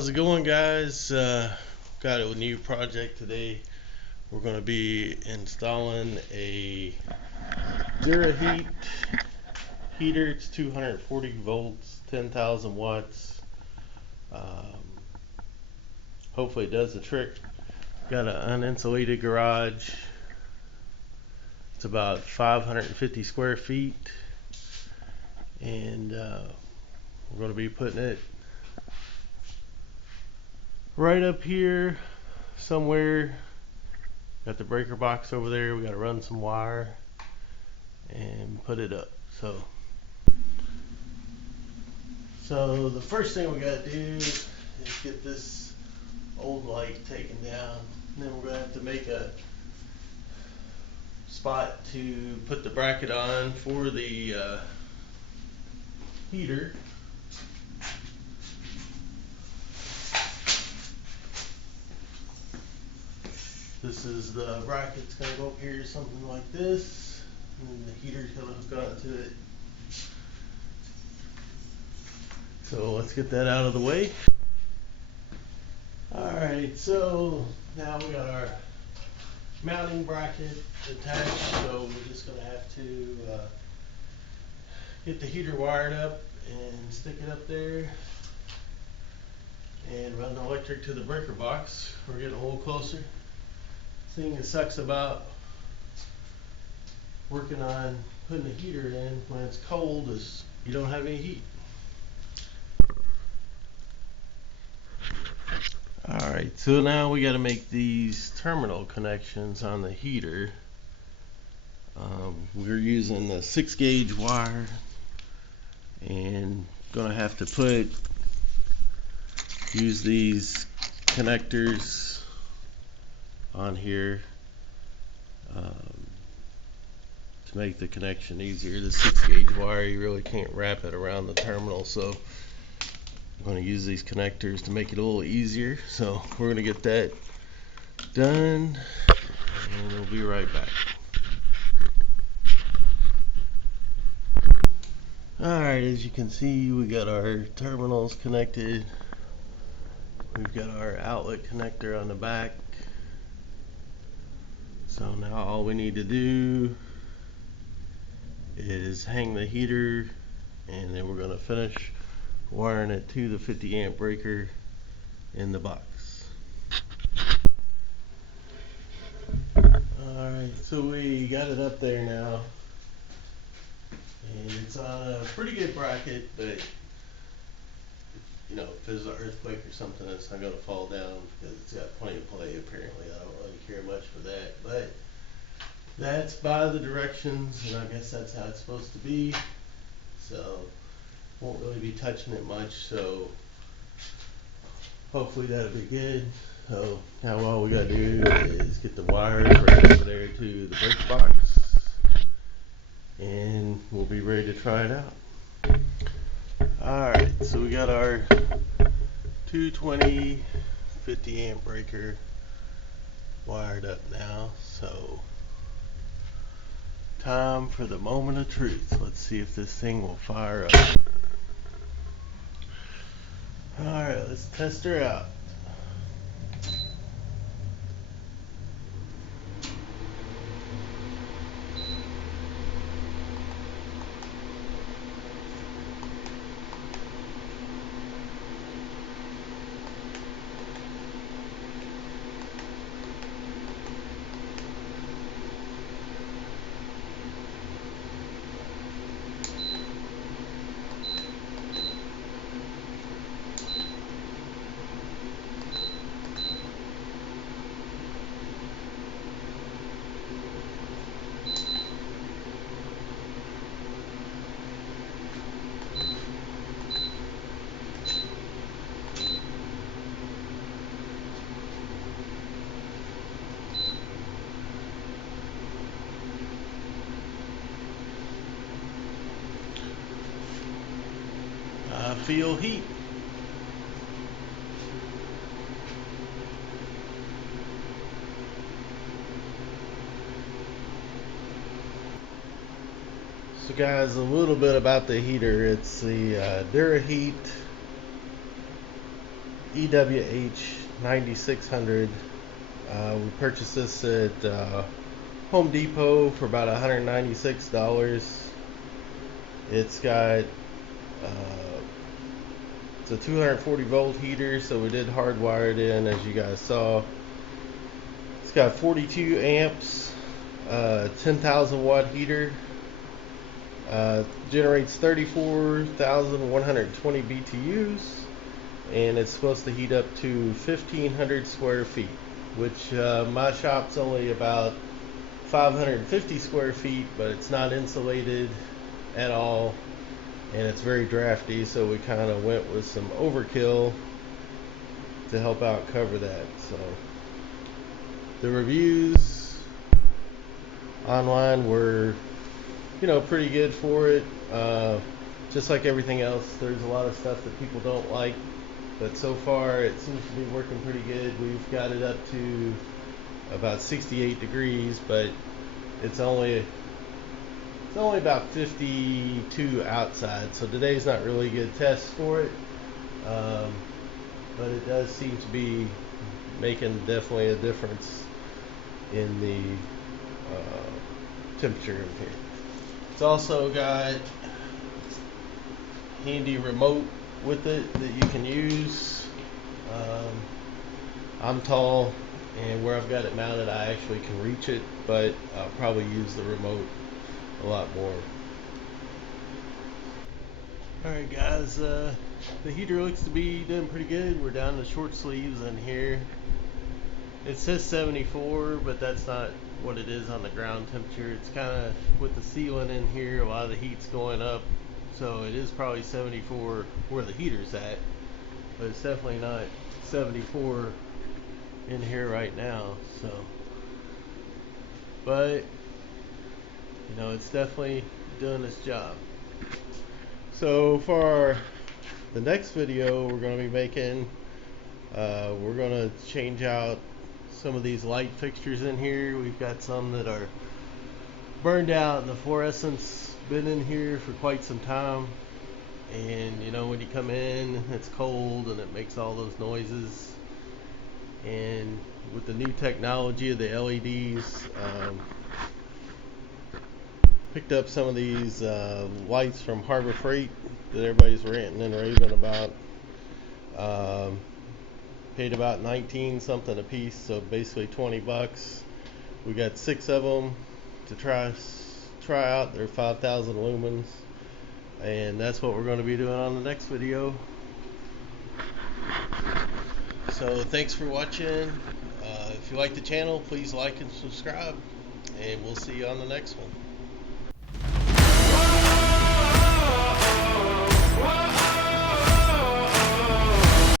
How's it going, guys? Got a new project today. We're going to be installing a Duraheat heater. It's 240 volts, 10,000 watts. Hopefully it does the trick. Got an uninsulated garage. It's about 550 square feet, and we're going to be putting it right up here somewhere. Got the breaker box over there. We got to run some wire and put it up. So the first thing we got to do is get this old light taken down. And then we're going to have to make a spot to put the bracket on for the heater. This is the bracket. It's going to go up here, something like this, and the heater's going to hook onto it. So let's get that out of the way. Alright, so now we got our mounting bracket attached, so we're just going to have to get the heater wired up and stick it up there and run the electric to the breaker box. We're getting a little closer. The thing that sucks about working on putting the heater in when it's cold is you don't have any heat. Alright, so now we got to make these terminal connections on the heater. We're using the 6-gauge wire, and gonna have to use these connectors on here to make the connection easier. The 6-gauge wire, you really can't wrap it around the terminal, so I'm going to use these connectors to make it a little easier. So we're going to get that done, and we'll be right back. Alright, as you can see, we got our terminals connected. We've got our outlet connector on the back. So now all we need to do is hang the heater, and then we're going to finish wiring it to the 50 amp breaker in the box. Alright, so we got it up there now, and it's on a pretty good bracket, but you know, if there's an earthquake or something, it's not going to fall down because it's got plenty of play. Apparently, I don't really care much for that, but that's by the directions, and I guess that's how it's supposed to be. So won't really be touching it much, so hopefully that'll be good. So now all we gotta do is get the wires right over there to the breaker box, and we'll be ready to try it out. Alright, so we got our 220 50 amp breaker wired up now, so time for the moment of truth. Let's see if this thing will fire up. Alright, let's test her out. I feel heat. So guys, a little bit about the heater. It's the Duraheat EWH9600. We purchased this at Home Depot for about $196. It's got it's a 240 volt heater, so we did hardwire it in, as you guys saw. It's got 42 amps, 10,000 watt heater. Generates 34,120 BTUs, and it's supposed to heat up to 1,500 square feet, which my shop's only about 550 square feet, but it's not insulated at all, and it's very drafty, so we kind of went with some overkill to help out cover that. So the reviews online were, pretty good for it. Just like everything else, there's a lot of stuff that people don't like, but so far it seems to be working pretty good. We've got it up to about 68 degrees, but it's only about 52 outside, so today's not really a good test for it, but it does seem to be making definitely a difference in the temperature in here. It's also got handy remote with it that you can use. I'm tall, and where I've got it mounted I actually can reach it, but I'll probably use the remote a lot more. Alright guys, the heater looks to be doing pretty good. We're down to short sleeves in here. It says 74, but that's not what it is on the ground temperature. It's kind of with the ceiling in here, a lot of the heat's going up, so it is probably 74 where the heater's at, but it's definitely not 74 in here right now. So, but it's definitely doing its job. So for the next video we're going to be making, we're going to change out some of these light fixtures in here. We've got some that are burned out and the fluorescence been in here for quite some time, and when you come in it's cold and it makes all those noises. And with the new technology of the LEDs, picked up some of these lights from Harbor Freight that everybody's ranting and raving about. Paid about 19 something a piece, so basically 20 bucks. We got 6 of them to try out. They're 5,000 lumens, and that's what we're going to be doing on the next video. So thanks for watching. If you like the channel, please like and subscribe, and we'll see you on the next one.